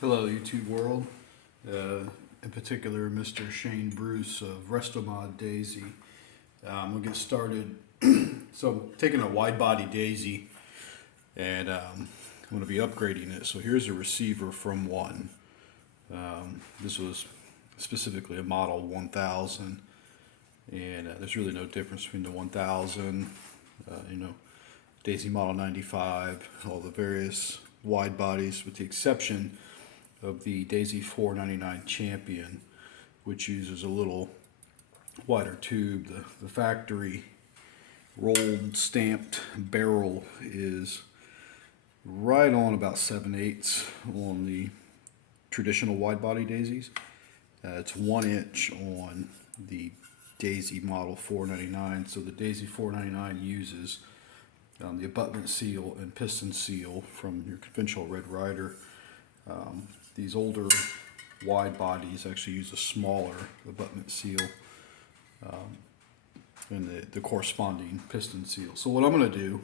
Hello, YouTube world. In particular, Mr. Shane Bruce of Restomod Daisy. We'll get started. So I'm taking a wide body Daisy and I'm going to be upgrading it. So here's a receiver from one. This was specifically a model 1000, and there's really no difference between the 1000, Daisy model 95, all the various wide bodies, with the exception of the Daisy 499 Champion, which uses a little wider tube. The factory rolled stamped barrel is right on about 7/8 on the traditional wide body Daisies. It's 1 inch on the Daisy model 499. So the Daisy 499 uses the abutment seal and piston seal from your conventional Red Ryder. These older wide bodies actually use a smaller abutment seal and the corresponding piston seal. So what I'm going to do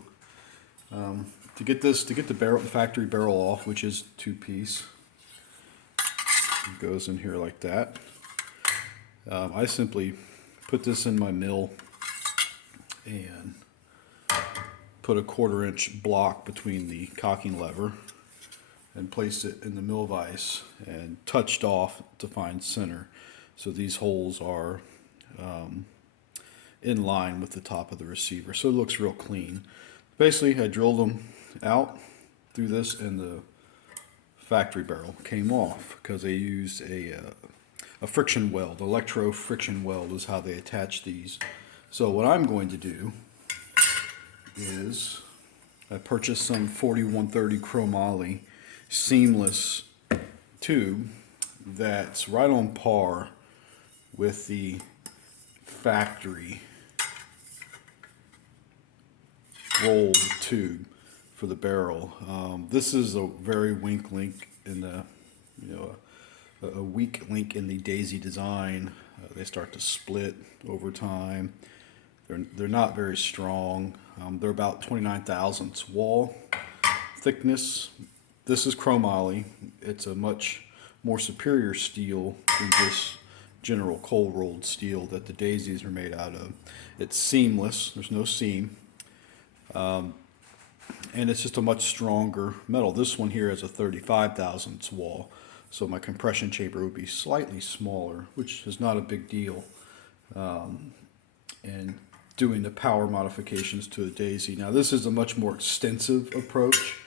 to get the factory barrel off, which is 2-piece, it goes in here like that. I simply put this in my mill and put a 1/4 inch block between the cocking lever and placed it in the mill vise and touched off to find center. So these holes are in line with the top of the receiver, so it looks real clean. Basically, I drilled them out through this, and the factory barrel came off because they used a friction weld. Electro friction weld is how they attach these. So what I'm going to do is I purchased some 4130 chromoly seamless tube that's right on par with the factory rolled tube for the barrel. This is a very weak link in the, a weak link in the Daisy design. They start to split over time. They're not very strong. They're about 29 thousandths wall thickness. This is chromoly. It's a much more superior steel than this general cold rolled steel that the Daisies are made out of. It's seamless. There's no seam. And it's just a much stronger metal. This one here has a 35 thousandths wall, so my compression chamber would be slightly smaller, which is not a big deal. And doing the power modifications to a Daisy. Now this is a much more extensive approach.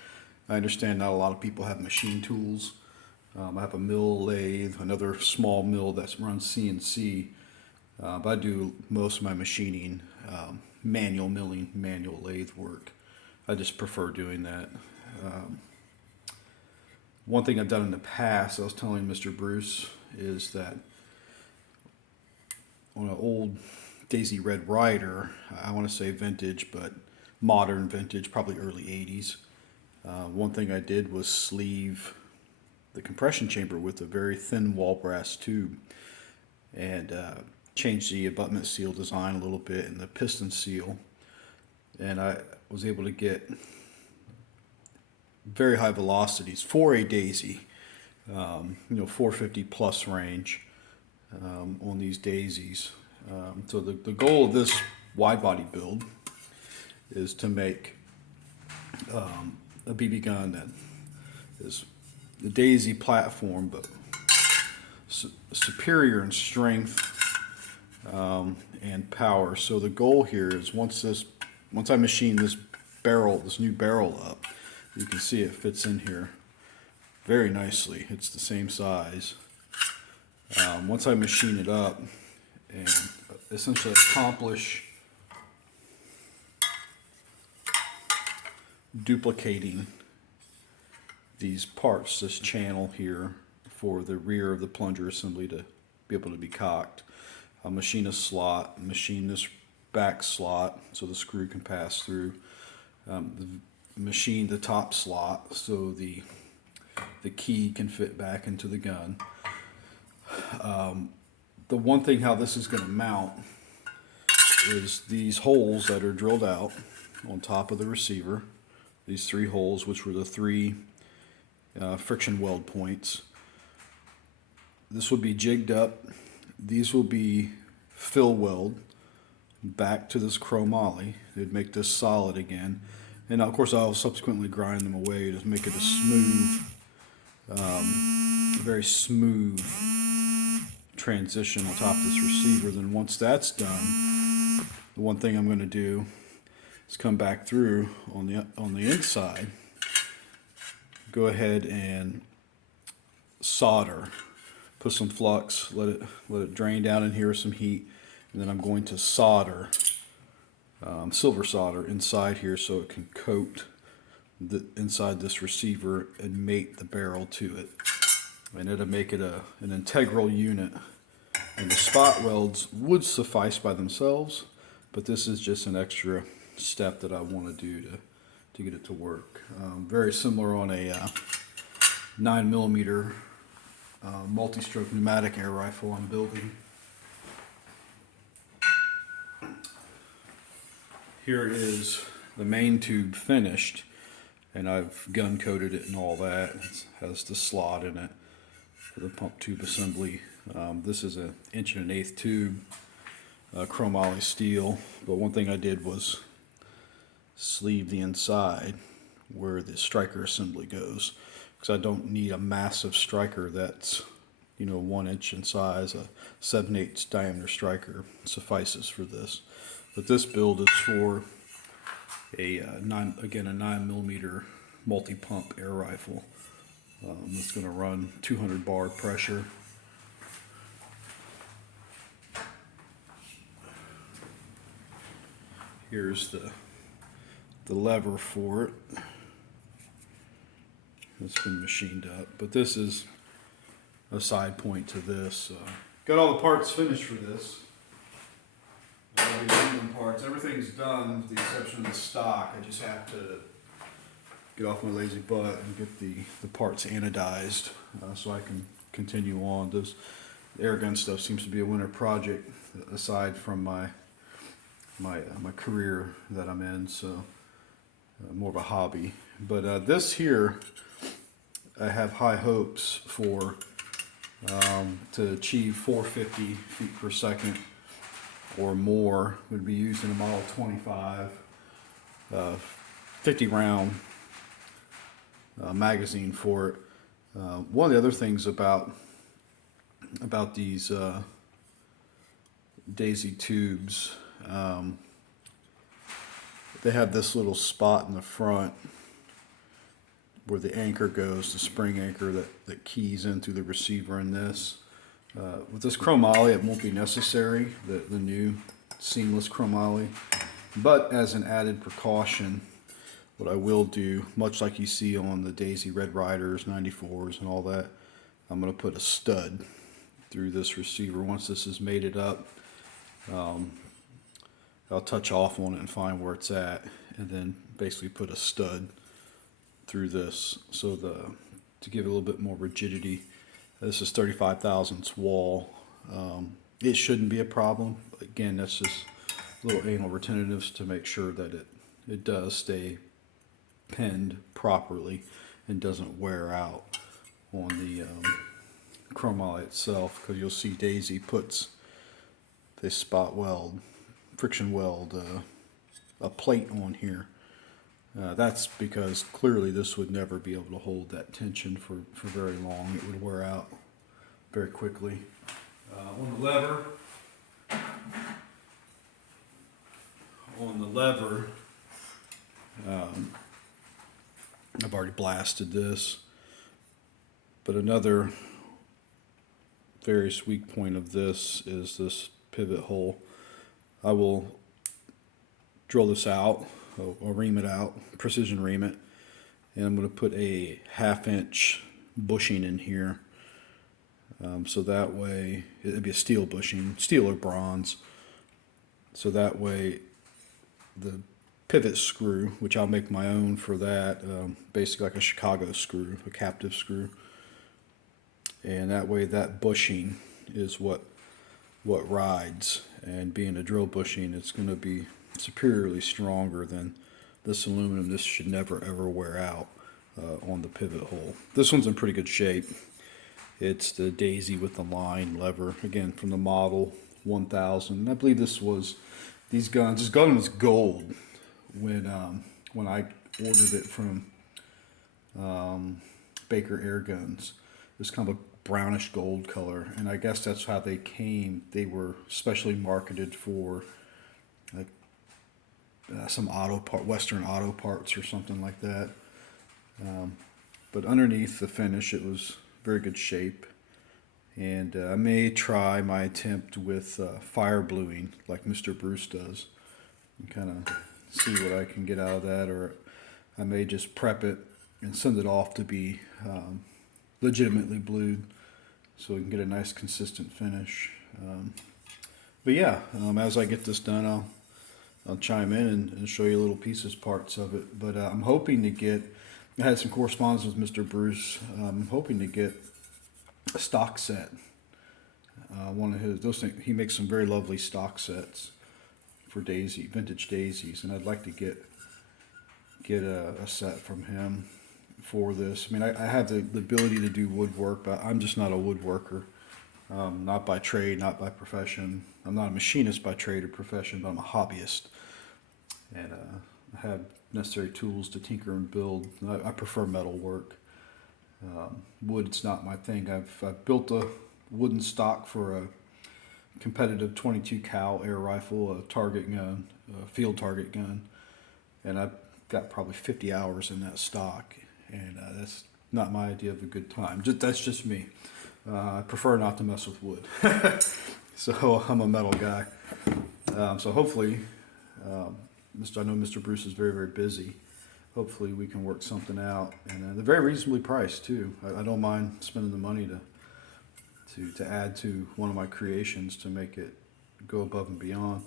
I understand not a lot of people have machine tools. I have a mill lathe, another small mill that runs CNC, but I do most of my machining, manual milling, manual lathe work. I just prefer doing that. One thing I've done in the past, I was telling Mr. Bruce, is that on an old Daisy Red Ryder, I want to say vintage, but modern vintage, probably early 80s. One thing I did was sleeve the compression chamber with a very thin wall brass tube and change the abutment seal design a little bit and the piston seal, and I was able to get very high velocities for a Daisy, 450 plus range on these Daisies. So the goal of this wide body build is to make a BB gun that is the Daisy platform, but superior in strength and power. So the goal here is once I machine this new barrel up, you can see it fits in here very nicely. It's the same size. Once I machine it up and essentially accomplish duplicating these parts, this channel here for the rear of the plunger assembly to be able to be cocked, I'll machine a slot, machine this back slot so the screw can pass through, machine the top slot so the key can fit back into the gun. The one thing how this is going to mount is these holes that are drilled out on top of the receiver. These 3 holes, which were the 3 friction weld points. This will be jigged up. These will be fill weld back to this chromoly. It'd make this solid again. And of course I'll subsequently grind them away to make it a smooth, very smooth transition on top of this receiver. Then once that's done, the one thing I'm going to do is come back through on the inside, go ahead and solder, put some flux, let it drain down in here with some heat, and then I'm going to solder, silver solder inside here so it can coat inside this receiver and mate the barrel to it, and it'll make it an integral unit. And the spot welds would suffice by themselves, but this is just an extra step that I want to do to get it to work. Very similar on a 9mm multi-stroke pneumatic air rifle I'm building. Here is the main tube finished, and I've gun coated it and all that. It has the slot in it for the pump tube assembly. This is an 1 1/8" tube, chromoly steel, but one thing I did was sleeve the inside where the striker assembly goes, because I don't need a massive striker that's 1 inch in size. A 7/8 diameter striker suffices for this. But this build is for a 9mm multi-pump air rifle. It's going to run 200 bar pressure. Here's the lever for it. It's been machined up, but this is a side point to this. Got all the parts finished for this. All the aluminum parts, everything's done with the exception of the stock. I just have to get off my lazy butt and get the parts anodized so I can continue on. The air gun stuff seems to be a winter project aside from my career that I'm in, so more of a hobby. But this here, I have high hopes for to achieve 450 feet per second or more. Would be used in a Model 25 50 round magazine for it. One of the other things about these Daisy tubes, they have this little spot in the front where the anchor goes, the spring anchor that keys into the receiver in this. With this chromoly, it won't be necessary, the new seamless chromoly. But as an added precaution, what I will do, much like you see on the Daisy Red Riders, 94s and all that, I'm going to put a stud through this receiver. Once this is mated up, I'll touch off on it and find where it's at, and then basically put a stud through this so to give it a little bit more rigidity. This is 35 thousandths wall. It shouldn't be a problem. Again, that's just little anal retentives to make sure that it does stay pinned properly and doesn't wear out on the chromoly itself, because you'll see Daisy puts this spot weld, friction weld, a plate on here. That's because clearly this would never be able to hold that tension for very long. It would wear out very quickly. On the lever, I've already blasted this, but another very weak point of this is this pivot hole. I will drill this out, or ream it out, precision ream it, and I'm going to put a 1/2 inch bushing in here, so that way it'd be a steel bushing, steel or bronze, so that way the pivot screw, which I'll make my own for that, basically like a Chicago screw, a captive screw, and that way that bushing is what rides, and being a drill bushing, it's going to be superiorly stronger than this aluminum. This should never ever wear out. on the pivot hole. This one's in pretty good shape. It's the daisy with the line lever, again from the model 1000. I believe this gun was gold when I ordered it from Baker Air Guns. It was kind of a brownish gold color, and I guess that's how they came. They were specially marketed for like some Western auto parts or something like that. But underneath the finish, it was very good shape. And I may try my attempt with fire bluing like Mr. Bruce does and kind of see what I can get out of that, or I may just prep it and send it off to be legitimately blued so we can get a nice consistent finish. But yeah, as I get this done, I'll chime in and show you little parts of it. But I'm hoping to get, I had some correspondence with Mr. Bruce. I'm hoping to get a stock set. One of those things, he makes some very lovely stock sets for vintage daisies, and I'd like to get a set from him for this. I mean, I have the ability to do woodwork, but I'm just not a woodworker. Not by trade, not by profession. I'm not a machinist by trade or profession, but I'm a hobbyist. And I have necessary tools to tinker and build. I prefer metal work. Wood, it's not my thing. I've built a wooden stock for a competitive 22 cal air rifle, a target gun, a field target gun, and I've got probably 50 hours in that stock, and that's not my idea of a good time. That's just me. I prefer not to mess with wood. So I'm a metal guy. So hopefully, I know Mr. Bruce is very, very busy. Hopefully we can work something out, and they're very reasonably priced too. I don't mind spending the money to add to one of my creations to make it go above and beyond.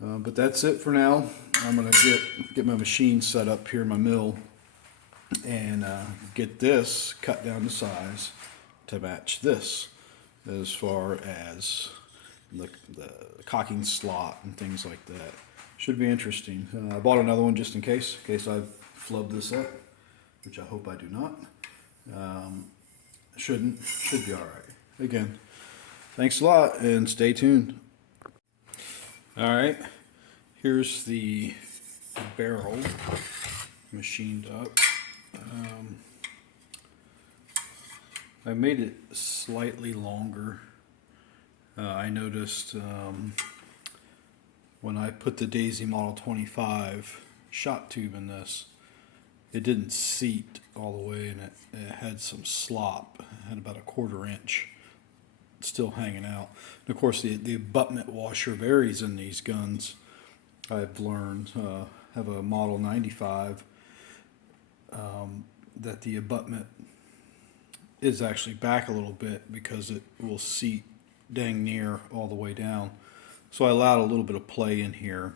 But that's it for now. I'm gonna get my machine set up here in my mill and get this cut down to size to match this, as far as the cocking slot and things like that. Should be interesting. I bought another one just in case I flub this up, which I hope I do not. Should be all right. Again, thanks a lot and stay tuned. All right, here's the barrel machined up. I made it slightly longer. I noticed when I put the Daisy Model 25 shot tube in this, it didn't seat all the way, and it had some slop. It had about a 1/4 inch still hanging out. And of course, the abutment washer varies in these guns. I've learned, have a Model 95, that the abutment is actually back a little bit because it will seat dang near all the way down. So I allowed a little bit of play in here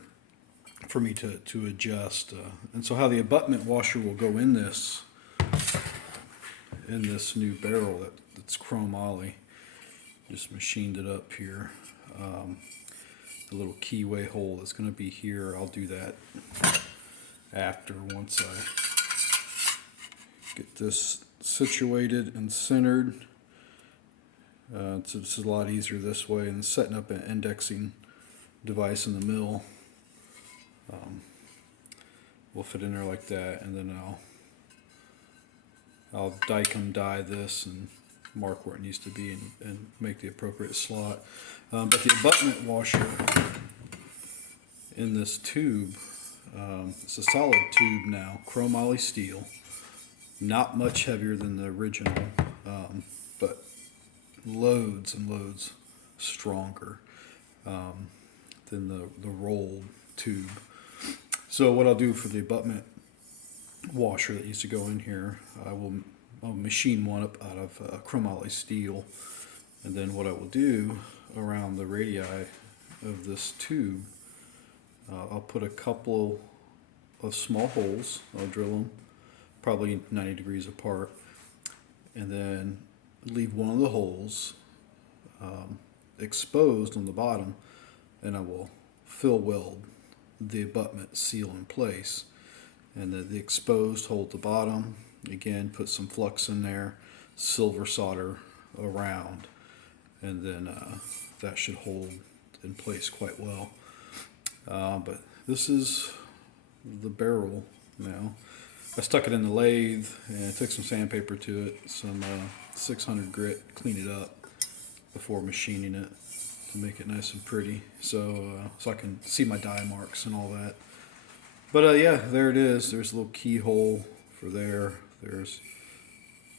for me to adjust. And so how the abutment washer will go in this new barrel that's chromoly. Just machined it up here. The little keyway hole that's going to be here, I'll do that after, once I get this situated and centered. So this is a lot easier this way, and setting up an indexing device in the mill will fit in there like that, and then I'll die this and mark where it needs to be and make the appropriate slot. But the abutment washer in this tube, it's a solid tube now, chromoly steel, not much heavier than the original, but loads and loads stronger than the rolled tube. So what I'll do for the abutment washer that needs to go in here, I'll machine one up out of chromoly steel, and then what I will do around the radii of this tube, I'll put a couple of small holes. I'll drill them probably 90 degrees apart, and then leave one of the holes exposed on the bottom, and I will fill weld the abutment seal in place, and the exposed hole at the bottom Again, put some flux in there, silver solder around, and then that should hold in place quite well. But this is the barrel now. I stuck it in the lathe and took some sandpaper to it, some 600 grit, clean it up before machining it to make it nice and pretty, so I can see my die marks and all that. But yeah, there it is. There's a little keyhole for there. There's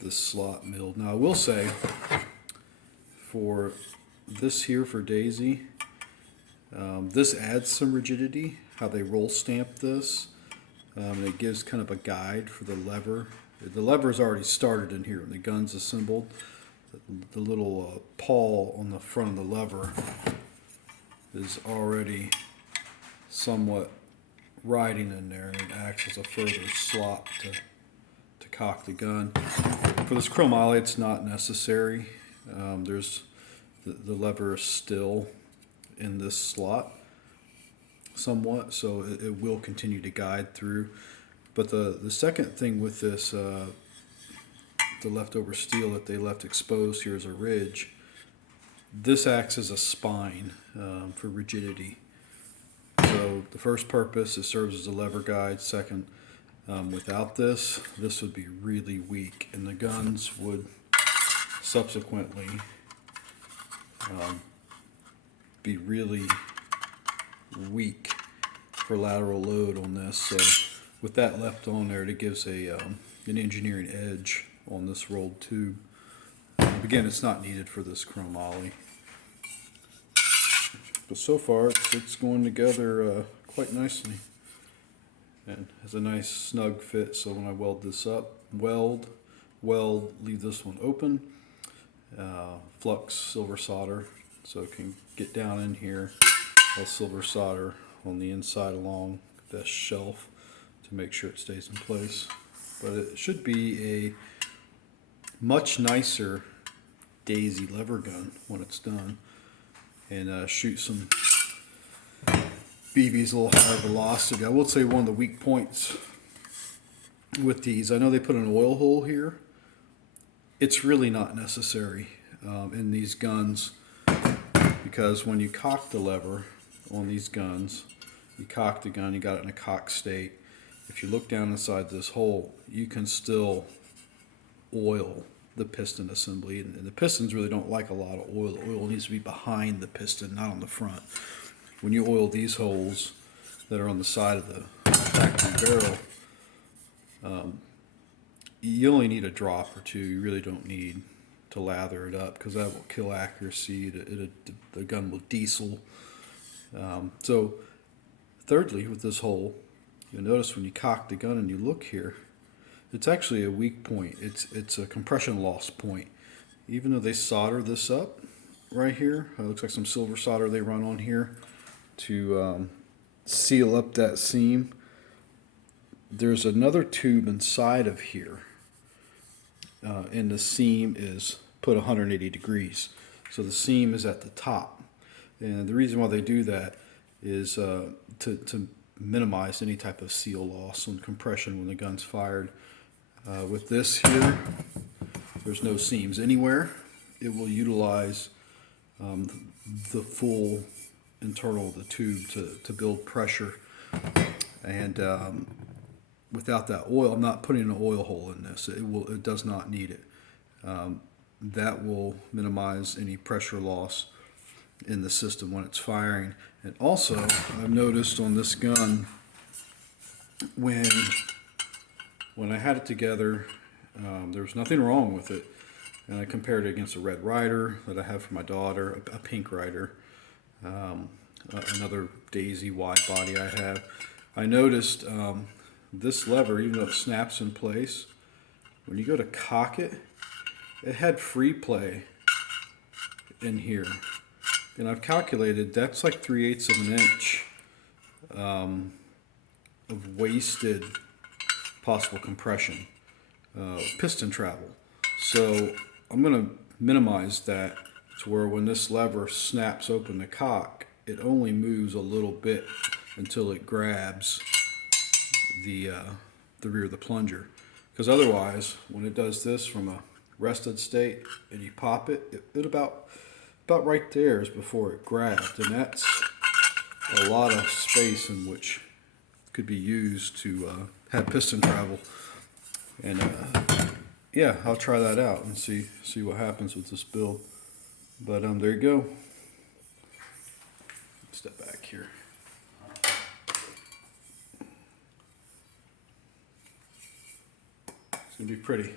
the slot milled. Now I will say, for this here for Daisy, this adds some rigidity, how they roll stamp this. It gives kind of a guide for the lever. The lever is already started in here, and the gun's assembled. The little pawl on the front of the lever is already somewhat riding in there, and it acts as a further slot to cock the gun. For this chromoly, it's not necessary. There's the lever is still in this slot somewhat, so it will continue to guide through. But the second thing with this, the leftover steel that they left exposed here as a ridge, this acts as a spine for rigidity. So the first purpose, it serves as a lever guide. Second, without this would be really weak, and the guns would subsequently be really weak for lateral load on this. So with that left on there, it gives an engineering edge on this rolled tube. Again, it's not needed for this chromoly. But so far, it's going together quite nicely, and has a nice snug fit. So when I weld this up, leave this one open, flux silver solder, so it can get down in here. I'll silver solder on the inside along this shelf to make sure it stays in place. But it should be a much nicer Daisy lever gun when it's done. And shoot some BBs a little higher velocity. I will say one of the weak points with these, I know they put an oil hole here. It's really not necessary in these guns, because when you cock the lever on these guns, you cock the gun, you got it in a cock state. If you look down inside this hole, you can still oil the piston assembly, and the pistons really don't like a lot of oil. The oil needs to be behind the piston, not on the front. When you oil these holes that are on the side of the factory barrel, you only need a drop or two. You really don't need to lather it up, because that will kill accuracy. The gun will diesel. So thirdly, with this hole, you'll notice when you cock the gun and you look here, it's actually a weak point. It's a compression loss point. Even though they solder this up right here, it looks like some silver solder they run on here to seal up that seam. There's another tube inside of here, and the seam is put 180 degrees. So the seam is at the top. And the reason why they do that is to minimize any type of seal loss on compression when the gun's fired. With this here, there's no seams anywhere. It will utilize the full internal of the tube to build pressure. And without that oil, I'm not putting an oil hole in this. It does not need it. That will minimize any pressure loss in the system when it's firing. And also, I've noticed on this gun, when I had it together, there was nothing wrong with it. And I compared it against a red Rider that I have for my daughter, a pink Rider, another Daisy Widebody I have. I noticed this lever, even though it snaps in place, when you go to cock it, it had free play in here. And I've calculated that's like 3/8 of an inch of wasted possible compression, piston travel. So I'm going to minimize that to where when this lever snaps open the cock, it only moves a little bit until it grabs the rear of the plunger. Because otherwise, when it does this from a rested state and you pop it, it about right there is before it grabbed, and that's a lot of space in which could be used to have piston travel. And yeah, I'll try that out and see what happens with this build. But there you go. Step back here. It's gonna be pretty.